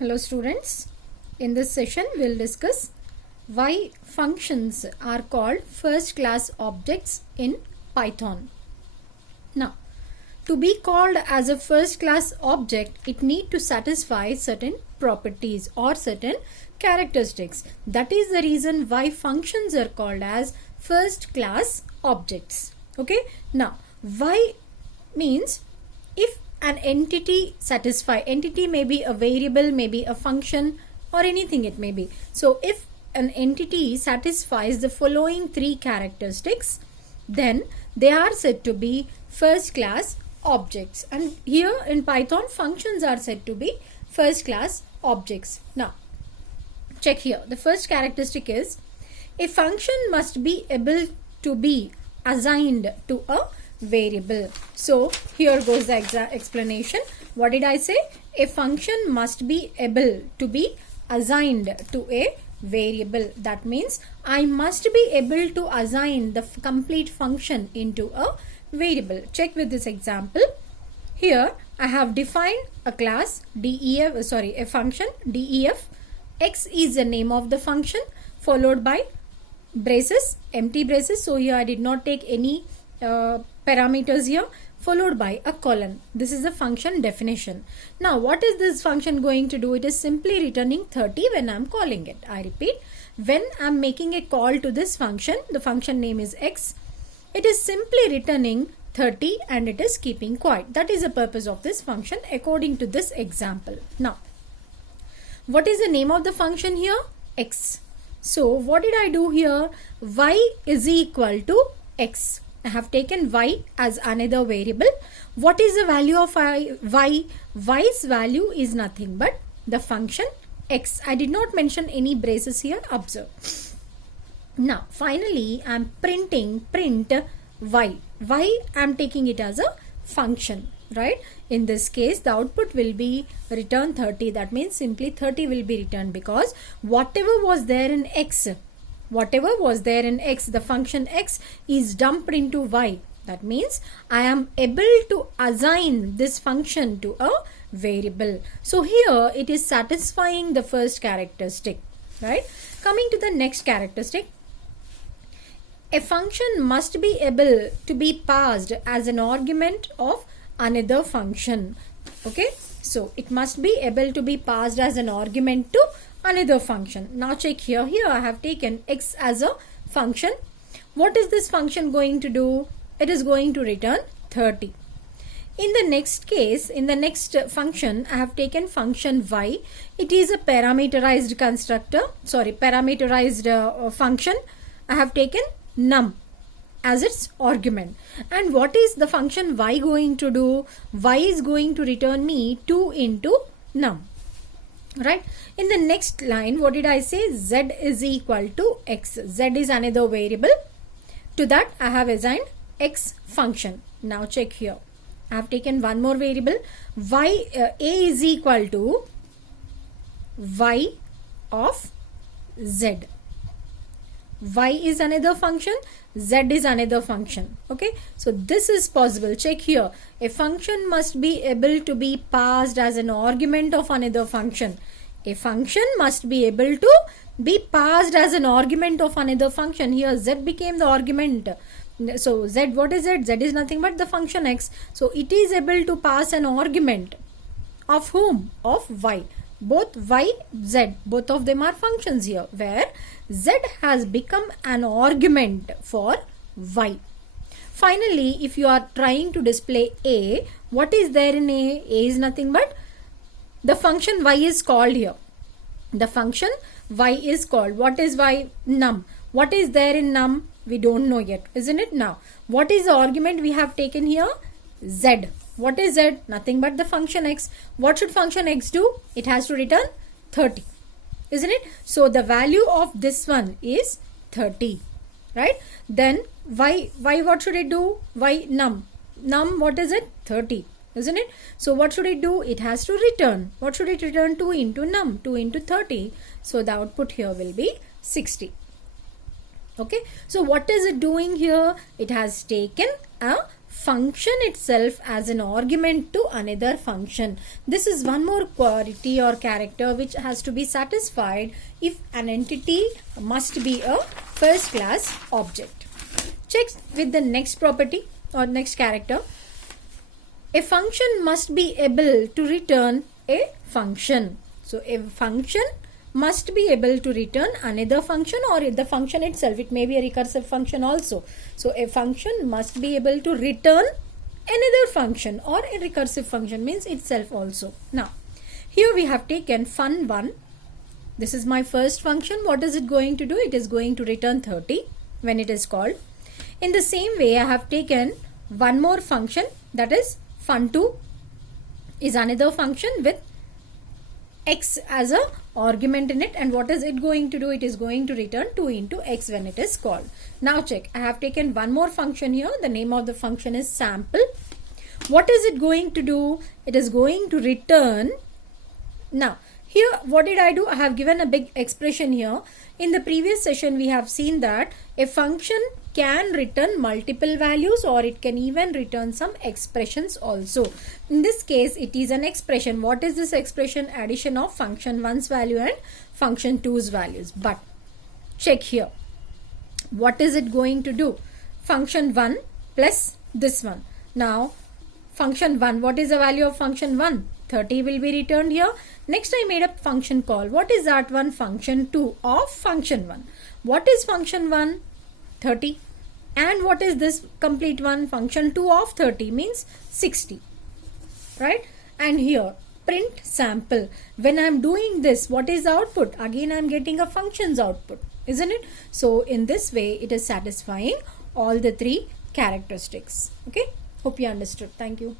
Hello students, in this session we will discuss why functions are called first class objects in Python. Now, to be called as a first class object, it need to satisfy certain properties or certain characteristics. That is the reason why functions are called as first class objects. Okay, now why means if an entity entity may be a variable, maybe a function, or anything it may be. So if an entity satisfies the following three characteristics, then they are said to be first class objects. And here in Python, functions are said to be first class objects. Now check here, the first characteristic is a function must be able to be assigned to a variable. So here goes the explanation. What did I say? A function must be able to be assigned to a variable. That means I must be able to assign the complete function into a variable. Check with this example. Here I have defined a class a function def. X is the name of the function followed by braces, empty braces. So here I did not take any parameters here, followed by a colon. This is the function definition. Now what is this function going to do? It is simply returning 30 when I am calling it. I repeat, when I am making a call to this function, the function name is X, it is simply returning 30 and it is keeping quiet. That is the purpose of this function according to this example. Now what is the name of the function here? X. So what did I do here? Y is equal to X. I have taken y as another variable. What is the value of y? Y's value is nothing but the function x. I did not mention any braces here, observe. Now finally I am print y. Y I am taking it as a function, right? In this case the output will be return 30. That means simply 30 will be returned because whatever was there in x, the function x is dumped into y. That means I am able to assign this function to a variable. So here it is satisfying the first characteristic, right? Coming to the next characteristic, a function must be able to be passed as an argument of another function. Okay, so it must be able to be passed as an argument to another function. Now check here. Here I have taken x as a function. What is this function going to do? It is going to return 30. In the next case, in the next function, I have taken function y. It is a parameterized function. I have taken num as its argument. And what is the function y going to do? Y is going to return me 2 into num. Right? In the next line, what did I say? Z is equal to x. Z is another variable. To that I have assigned x function. Now check here. I have taken one more variable. A is equal to y of z. Y is another function, z is another function. Okay, so this is possible. Check here. A function must be able to be passed as an argument of another function. A function must be able to be passed as an argument of another function. Here z became the argument. So z, what is it? Z is nothing but the function x. So it is able to pass an argument of whom? Of y. Both y, z, both of them are functions here, where z has become an argument for y. Finally, if you are trying to display a, what is there in a? A is nothing but the function y is called here. The function y is called. What is y? Num. What is there in num? We don't know yet, isn't it? Now, what is the argument we have taken here? Z. What is z? Nothing but the function x. What should function x do? It has to return 30, isn't it? So the value of this one is 30, right? Then y what should it do? Y num. Num, what is it? 30, isn't it? So what should it do? It has to return. What should it return? 2 into num. 2 into 30. So the output here will be 60. Okay, so what is it doing here? It has taken a function itself as an argument to another function. This is one more quality or character which has to be satisfied if an entity must be a first class object. Check with the next property or next character. A function must be able to return a function. So a function must be able to return another function, or the function itself, it may be a recursive function also. So a function must be able to return another function, or a recursive function means itself also. Now here we have taken fun1. This is my first function. What is it going to do? It is going to return 30 when it is called. In the same way, I have taken one more function, that is fun2 is another function with x as a argument in it, and what is it going to do? It is going to return 2 into x when it is called. Now check, I have taken one more function here. The name of the function is sample. What is it going to do? It is going to return. Now here what did I do? I have given a big expression here. In the previous session we have seen that a function can return multiple values, or it can even return some expressions also. In this case it is an expression. What is this expression? Addition of function 1's value and function 2's values. But check here, what is it going to do? Function 1 plus this one. Now function 1, what is the value of function 1? 30 will be returned here. Next I made a function call. What is that one? Function 2 of function 1. What is function 1? 30. And what is this complete one? Function 2 of 30 means 60. Right? And here print sample. When I am doing this, what is the output? Again I am getting a function's output, isn't it? So in this way it is satisfying all the three characteristics. Okay? Hope you understood. Thank you.